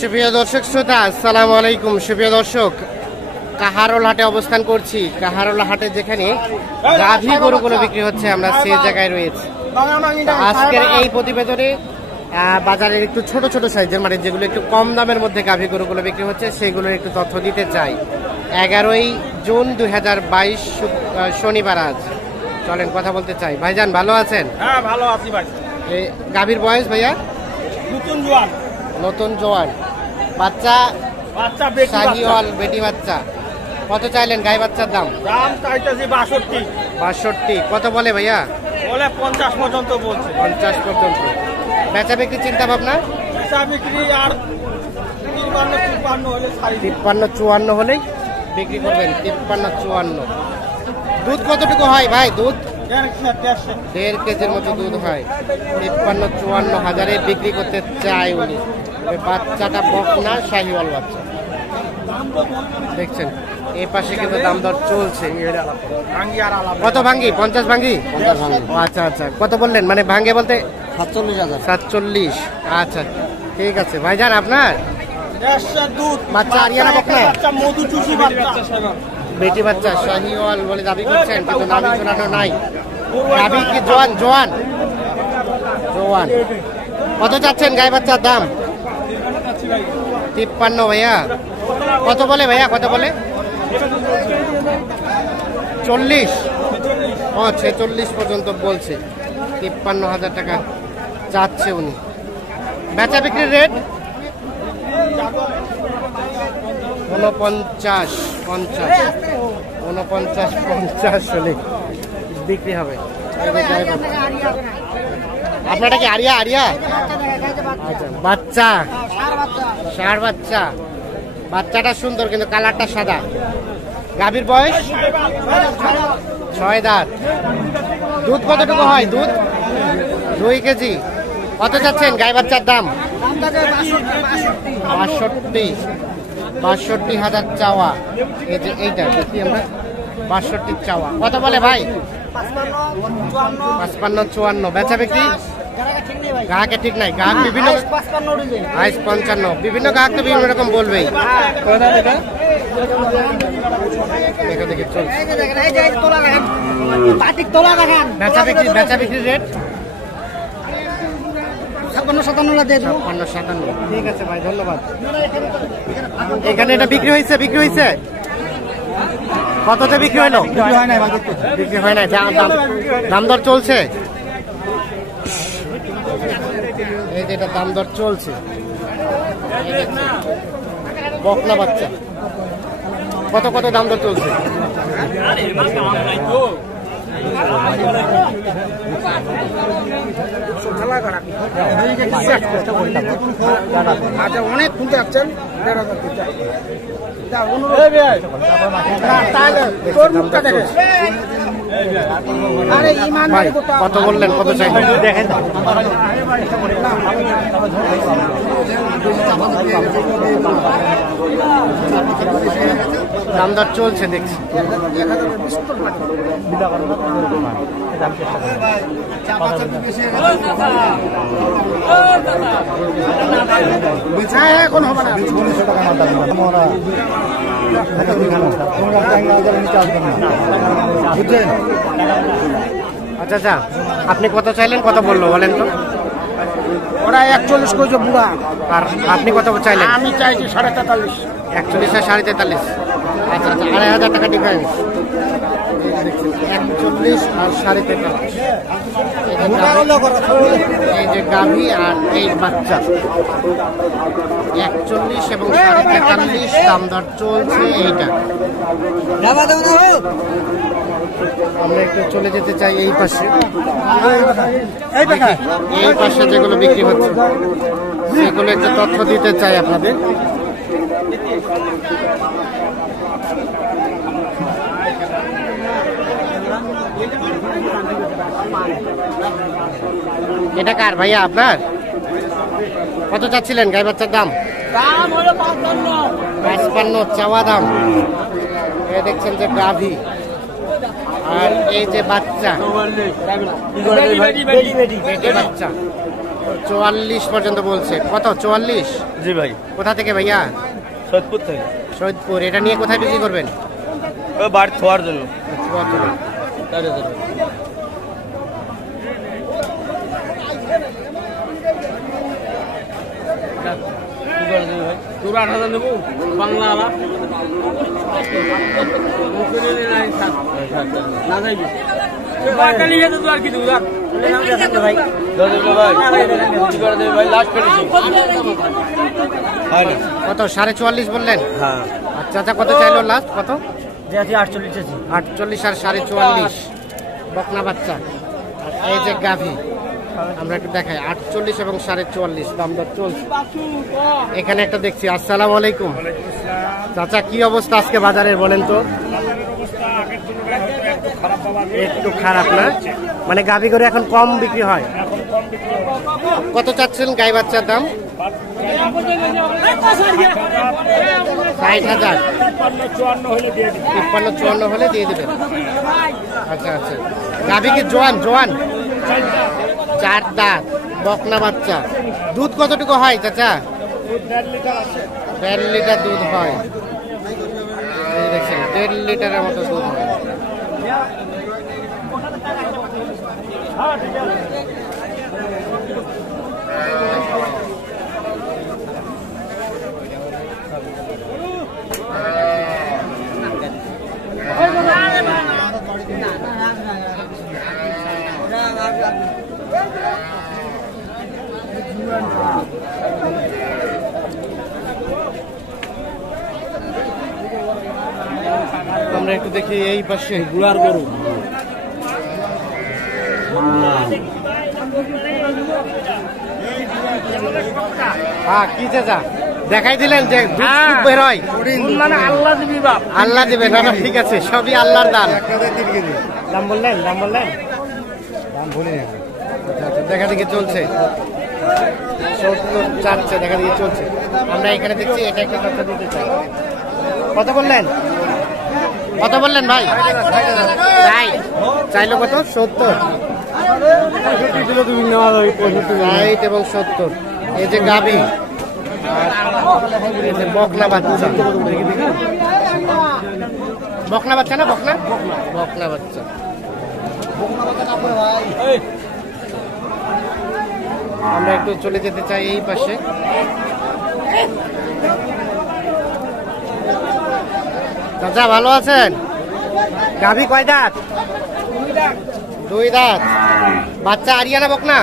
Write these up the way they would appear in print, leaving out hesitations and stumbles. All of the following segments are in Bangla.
সুপ্রিয় দর্শক শ্রোতা, আসসালামু আলাইকুম। সুপ্রিয় দর্শক, কাহারোল হাটে অবস্থান করছি। কাহারোল হাটে যেখানে গাভী গরুগুলো বিক্রি হচ্ছে, আমরা সেই জায়গায় রয়েছি। আজকের এই প্রতিবেদনে বাজারের একটু ছোট ছোট সাইজের, মানে যেগুলো একটু কম দামের মধ্যে গাভী গরুগুলো বিক্রি হচ্ছে, সেগুলোর একটু তথ্য দিতে চাই। 11ই জুন 2022 শনিবার আজ। চলেন কথা বলতে চাই। ভাইজান ভালো আছেন? হ্যাঁ ভালো আছি ভাই। এই গাভীর বয়স ভাইয়া? নতুন জোয়ান। নতুন জোয়ান বাচ্চা, বাচ্চা বেটি শাহিওয়াল বেটি বাচ্চা। কত চাইলেন গাই বাচ্চার দাম? দাম চাইতেছি 62। 62। কত বলে ভাইয়া? বলে 50 পর্যন্ত বলছে। 50 পর্যন্ত। বেচা বিক্রি চিন্তা ভাবনা? বেচা বিক্রি আর 53-54 হলে ছাড়ি। 53-54 হলেই বিক্রি করবেন। 53-54। দুধ কতটুকু হয় ভাই? দুধ 1.5 কেজির মতো দুধ হয়। 53-54 হাজারে বিক্রি করতে চাই উনি। বাচ্চাটা বকনা শাহিওয়াল বাচ্চা দেখছেন। এই পাশে কিন্তু দাম দর চলছে। কত ভাঙ্গি? 50 ভাঙ্গি? আচ্ছা আচ্ছা। কত বললেন? মানে ভাঙ্গে বলতে 47,000। 47। আচ্ছা ঠিক আছে ভাইজান। আপনার বাচ্চা আরিয়ানা বকনা মধু চুষি বাচ্চা বেটি বাচ্চা শাহিওয়াল বলে দাবি করছেন, কিন্তু নাভি শোনানো নাই। নাভি কি জোয়ান? জোয়ান জোয়ান। কত চাচ্ছেন গাই বাচ্চার দাম? 53 ভাইয়া। কত বলে ভাইয়া? কত বলে? 40। ও 46 পর্যন্ত বলছে। 53,000 টাকা চাচ্ছে উনি। বেচা বিক্রির রেট 49, 50 হলে বিক্রি হবে। আপনারা কি আরিয়া? আরিয়া আচ্ছা। বাচ্চা ষাঁড় বাচ্চা। বাচ্চাটা সুন্দর, কিন্তু কালারটা সাদা। গাভীর বয়স 6 দাঁত। দুধ কতটুকু হয়? দুধ 2 কেজি। কত চাচ্ছেন গাই বাচ্চার দাম? 62,000 চাওয়া। এই যে এইটা দেখি আমরা, 62 চাওয়া। কত বলে ভাই? 55-54। বেচা বিক্রি গ্রাহকের ঠিক নাই। গ্রাহক বিভিন্ন 55। বিভিন্ন গ্রাহক তো বিভিন্ন রকম বলবেই। দেখে চলছে। বেচা বিক্রির রেট 56-57। ঠিক আছে ভাই, ধন্যবাদ। এখানে এটা বিক্রি হয়েছে? বিক্রি হয়েছে কততে? বিক্রি হলো? বিক্রি হয় নাই। দাম দর চলছে। এই যে এটা দাম দর চলছে। বকনা বাচ্চা কত কত দাম দর চলছে? অনেক খুঁজে আসছেন। কত বললেন? কত চাইলেন? দেখেন দাম দর চলছে দেখছি। এখন হবে না। আচ্ছা আচ্ছা, আপনি কত চাইলেন? কত বললো বলেন তো? ওরা 41 কইছে বুড়া। আর আপনি কত চাইলেন? আমি চাইছি 43.5। 41 আর 43। আচ্ছা আচ্ছা, 2,500 টাকা ডিফারেন্স। 41 আর 43। এই যে গাভী আর এই বাচ্চা 41 এবং 43 দাম দর চলছে। এইটা আমরা একটু চলে যেতে চাই এই পাশে। এই পাশে যেগুলো বিক্রি হচ্ছে সেগুলো একটু তথ্য দিতে চাই আপনাদের। এটা কার ভাইয়া? আপনার? কত চাচ্ছিলেন গাই বাচ্চার দাম? 55 চাওয়া দাম। এ দেখছেন যে গাভী আর এই যে বাচ্চা, বেটি বাচ্চা 44 পর্যন্ত বলছে। কত 44? জি ভাই। কোথা থেকে ভাইয়া? সৈয়দপুর থেকে। সৈয়দপুর। এটা নিয়ে কোথায় বিক্রি করবেন? বাড়ি থোয়ার জন্য। তোর 8,000 দেবো বাংলা আলা না যাইবি আর কি দেবো কত? 44.5 বললেন? হ্যাঁ। আচ্ছা আচ্ছা, কত চাইলো লাস্ট? কত? 48 48 আর 44.5 বকনা বাচ্চা। আর এই যে গাভী, আমরা একটু দেখাই 48 এবং 44.5 দাম দর চলছে। এখানে একটা দেখছি। আসসালামু আলাইকুম চাচা, কি অবস্থা আজকে বাজারের বলেন তো? একটু খারাপ না, মানে গাভী করে এখন কম বিক্রি হয়। কত চাচ্ছেন গাই বাচ্চার দাম? 60,000। 53-54 হলে দিয়ে দিবেন। আচ্ছা আচ্ছা, গাভী কি জোয়ান? 4 দাঁত, বকনা বাচ্চা। দুধ কতটুকু হয় চাচা? 1.5 লিটার দুধ হয়। এই দেখছেন 1.5 লিটারের মতো দুধ হয়। আমরা একটু দেখি এই পাশে গুড়ার গরু। হ্যাঁ, কি চাচা দেখাই দিলেন যে বের হয়? আল্লাহ দিবি বাপ, আল্লাহ দিবে। না ঠিক আছে, সবই আল্লাহর দান। দাম বললেন? দাম বললেন? দাম বলি না। আচ্ছা, দেখা দেখি চলছে 70 চাচ্ছে, দেখা দেখি চলছে। আমরা এখানে দেখছি এটা একটা কথা দিতে চাই। কত বললেন? কত বললেন ভাই? তাই চাইলো কত? 70 এবং 70। এই যে গাভী, এই যে বকনা বাচ্চা। বকনা বাচ্চা না? বকনা বাচ্চা। আমরা একটু চলে যেতে চাই এই পাশে। চাচা ভালো আছেন? গাভী কয় দাঁত? 2 দাঁত। বাচ্চা আরিয়া না বকনা?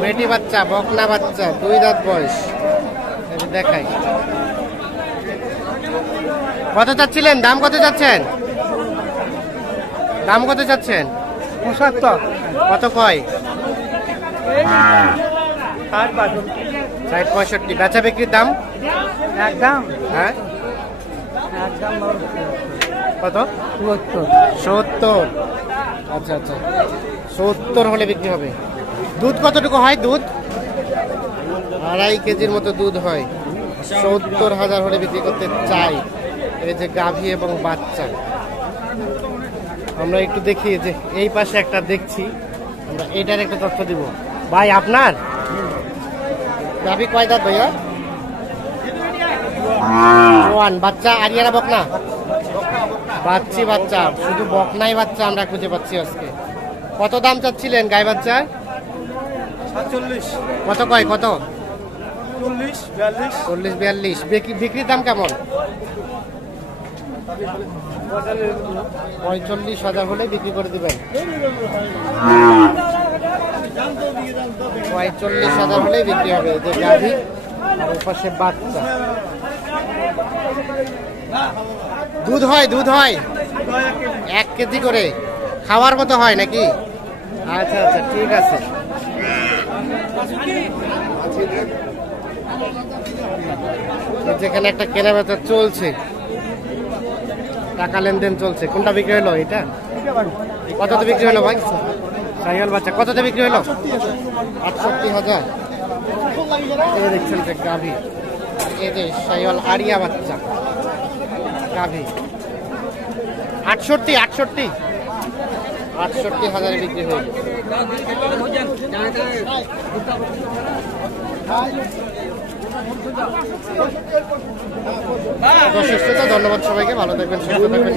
বেটি বাচ্চা, বকনা বাচ্চা, 2 দাঁত বয়স। দেখাই কত চাচ্ছিলেন? দাম কত চাচ্ছেন? দাম কত চাচ্ছেন? 75। কত কয়? 60-65। বেচা বিক্রির দাম একদম। হ্যাঁ, কত? 70। আচ্ছা আচ্ছা, 70 হলে বিক্রি হবে। দুধ কতটুকু হয়? দুধ 2.5 কেজির মতো দুধ হয়। 70,000 হলে বিক্রি করতে চাই। এই যে গাভী এবং বাচ্চা। আমরা একটু দেখি যে এই পাশে একটা দেখছি, আমরা এটার একটা তথ্য দিব। ভাই আপনার গাভী কয় দাঁত ভাইয়া? জোয়ান। বাচ্চা আরিয়ানা বকনা? বাচ্চা, শুধু বকনাই বাচ্চা আমরা খুঁজে পাচ্ছি আজকে। কত দাম চাচ্ছিলেন গাই বাচ্চা? 47। কত কয়? কত? 40-42। বিক্রির দাম কেমন? 45,000 হলে বিক্রি করে দিবেন। 45,000 হলে বিক্রি হবে। যে গাভী আর ওপাশে বাচ্চা। দুধ হয়? 1 কেজি করে খাওয়ার মতো হয় নাকি? আচ্ছা আচ্ছা, ঠিক আছে। যেখানে একটা কেনা বেচা চলছে, টাকা লেনদেন চলছে। কোনটা বিক্রি হলো? এটা কততে বিক্রি হলো ভাই? শাহিওয়াল বাচ্চা কততে বিক্রি হলো? 68,000। এই দেখছেন যে গাভী, এই যে শাহিওয়াল আরিয়া বাচ্চা গাভী 68। ৬৮,০০০ বিক্রি হয়ে গেছে। দর্শক শ্রোতা, ধন্যবাদ সবাইকে, ভালো থাকবেন, সুস্থ থাকবেন।